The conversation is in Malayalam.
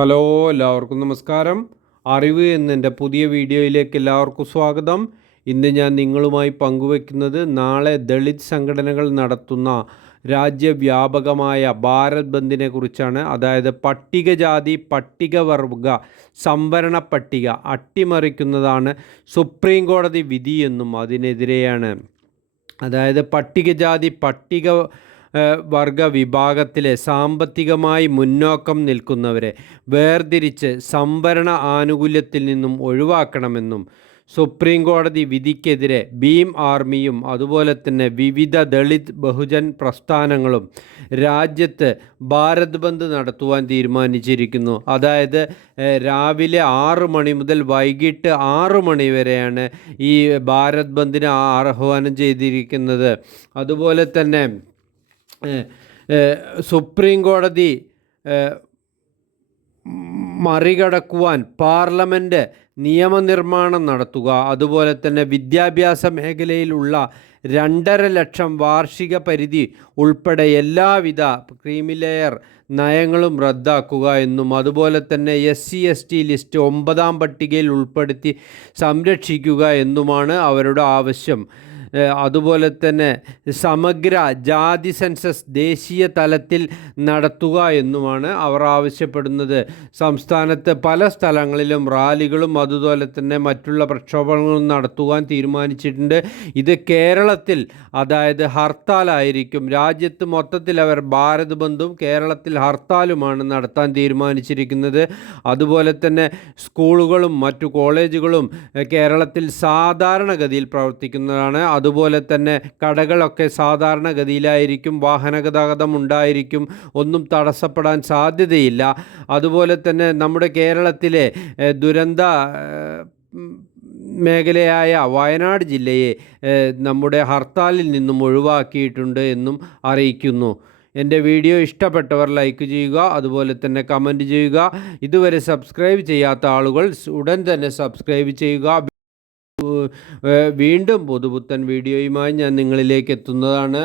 ഹലോ, എല്ലാവർക്കും നമസ്കാരം. അറിവ് എന്നതിൻ്റെ പുതിയ വീഡിയോയിലേക്ക് എല്ലാവർക്കും സ്വാഗതം. ഇന്ന് ഞാൻ നിങ്ങളുമായി പങ്കുവയ്ക്കുന്നത് നാളെ ദളിത് സംഘടനകൾ നടത്തുന്ന രാജ്യവ്യാപകമായ ഭാരത് ബന്ദിനെ കുറിച്ചാണ്. അതായത് പട്ടികജാതി പട്ടികവർഗ സംവരണ പട്ടിക അട്ടിമറിക്കുന്നതാണ് സുപ്രീം കോടതി വിധിയെന്നും അതിനെതിരെയാണ്. അതായത് പട്ടികജാതി പട്ടിക വർഗ വിഭാഗത്തിലെ സാമ്പത്തികമായി മുന്നോക്കം നിൽക്കുന്നവരെ വേർതിരിച്ച് സംവരണ ആനുകൂല്യത്തിൽ നിന്നും ഒഴിവാക്കണമെന്നും സുപ്രീം കോടതി വിധിക്കെതിരെ ഭീം ആർമിയും അതുപോലെ തന്നെ വിവിധ ദളിത് ബഹുജൻ പ്രസ്ഥാനങ്ങളും രാജ്യത്ത് ഭാരത് ബന്ദ് നടത്തുവാൻ തീരുമാനിച്ചിരിക്കുന്നു. അതായത് രാവിലെ 6 മണി മുതൽ വൈകിട്ട് 6 മണി വരെയാണ് ഈ ഭാരത് ബന്ദിന് ആഹ്വാനം ചെയ്തിരിക്കുന്നത്. അതുപോലെ തന്നെ സുപ്രീം കോടതി മറികടക്കുവാൻ പാർലമെൻറ്റ് നിയമനിർമ്മാണം നടത്തുക, അതുപോലെ തന്നെ വിദ്യാഭ്യാസ മേഖലയിലുള്ള 2.5 ലക്ഷം വാർഷിക പരിധി ഉൾപ്പെടെ എല്ലാവിധ ക്രീമിലെയർ നയങ്ങളും റദ്ദാക്കുക എന്നും അതുപോലെ തന്നെ SC/ST ലിസ്റ്റ് 9ാം പട്ടികയിൽ ഉൾപ്പെടുത്തി സംരക്ഷിക്കുക എന്നുമാണ് അവരുടെ ആവശ്യം. അതുപോലെ തന്നെ സമഗ്ര ജാതി സെൻസസ് ദേശീയ തലത്തിൽ നടത്തുക എന്നുമാണ് അവർ ആവശ്യപ്പെടുന്നത്. സംസ്ഥാനത്ത് പല സ്ഥലങ്ങളിലും റാലികളും അതുപോലെ തന്നെ മറ്റുള്ള പ്രക്ഷോഭങ്ങളും നടത്തുവാൻ തീരുമാനിച്ചിട്ടുണ്ട്. ഇത് കേരളത്തിൽ അതായത് ഹർത്താലായിരിക്കും. രാജ്യത്ത് മൊത്തത്തിൽ അവർ ഭാരത് ബന്ദും കേരളത്തിൽ ഹർത്താലുമാണ് നടത്താൻ തീരുമാനിച്ചിരിക്കുന്നത്. അതുപോലെ തന്നെ സ്കൂളുകളും മറ്റു കോളേജുകളും കേരളത്തിൽ സാധാരണഗതിയിൽ പ്രവർത്തിക്കുന്നതാണ്. അതുപോലെ തന്നെ കടകളൊക്കെ സാധാരണഗതിയിലായിരിക്കും, വാഹന ഗതാഗതം ഉണ്ടായിരിക്കും, ഒന്നും തടസ്സപ്പെടാൻ സാധ്യതയില്ല. അതുപോലെ തന്നെ നമ്മുടെ കേരളത്തിലെ ദുരന്ത മേഖലയായ വയനാട് ജില്ലയെ നമ്മുടെ ഹർത്താലിൽ നിന്നും ഒഴിവാക്കിയിട്ടുണ്ട് എന്നും അറിയിക്കുന്നു. എൻ്റെ വീഡിയോ ഇഷ്ടപ്പെട്ടവർ ലൈക്ക് ചെയ്യുക, അതുപോലെ തന്നെ കമൻറ്റ് ചെയ്യുക. ഇതുവരെ സബ്സ്ക്രൈബ് ചെയ്യാത്ത ആളുകൾ ഉടൻ തന്നെ സബ്സ്ക്രൈബ് ചെയ്യുക. വീണ്ടും പുതുപുത്തൻ വീഡിയോയുമായി ഞാൻ നിങ്ങളിലേക്ക് എത്തുന്നതാണ്.